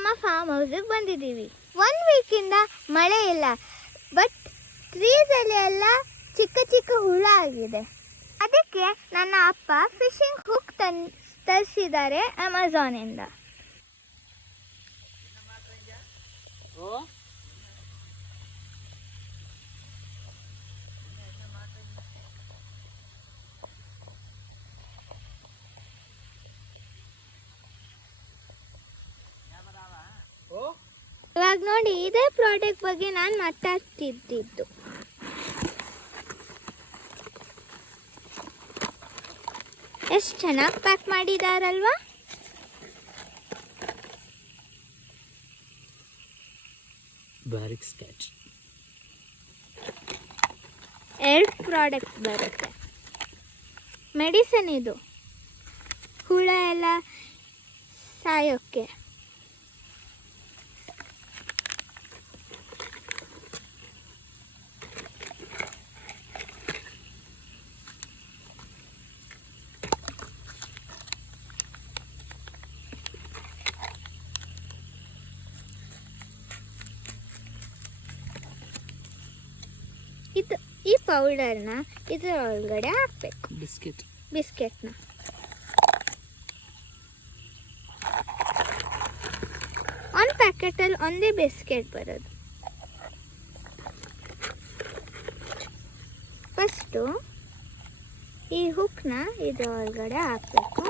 ನಮ್ಮ ಫಾರ್ಮ್ ಹೌಸಿಗೆ ಬಂದಿದ್ದೀವಿ. 1 ವೀಕಿಂದ ಮಳೆ ಇಲ್ಲ, ಬಟ್ ಟ್ರೀಸಲ್ಲಿ ಎಲ್ಲ ಚಿಕ್ಕ ಚಿಕ್ಕ ಹುಳ ಆಗಿದೆ. ಅದಕ್ಕೆ ನನ್ನ ಅಪ್ಪ ಫಿಶಿಂಗ್ ಹುಕ್ ತರಿಸಿದ್ದಾರೆ ಅಮೆಝಾನಿಂದ. ಇವಾಗ ನೋಡಿ, ಇದೇ ಪ್ರಾಡಕ್ಟ್ ಬಗ್ಗೆ ನಾನು ಮಾತಾಡ್ತಿದ್ದು. ಎಷ್ಟು ಚೆನ್ನಾಗಿ ಪ್ಯಾಕ್ ಮಾಡಿದಾರಲ್ವಾ. ಬಾರಿಕ್ ಸ್ಕೆಚ್. 2 ಪ್ರಾಡಕ್ಟ್ ಬರುತ್ತೆ. ಮೆಡಿಸಿನ್ ಇದು, ಹುಳ ಎಲ್ಲ ಸಾಯೋಕ್ಕೆ. ಈ ಪೌಡರ್ನ ಇದರ ಒಳಗಡೆ ಹಾಕಬೇಕು. ಬಿಸ್ಕೆಟ್ನ ಒಂದು ಪ್ಯಾಕೆಟಲ್ಲಿ ಒಂದೇ ಬಿಸ್ಕೆಟ್ ಬರೋದು. ಫಸ್ಟು ಈ ಹುಕ್ನ ಇದರ ಒಳಗಡೆ ಹಾಕಬೇಕು.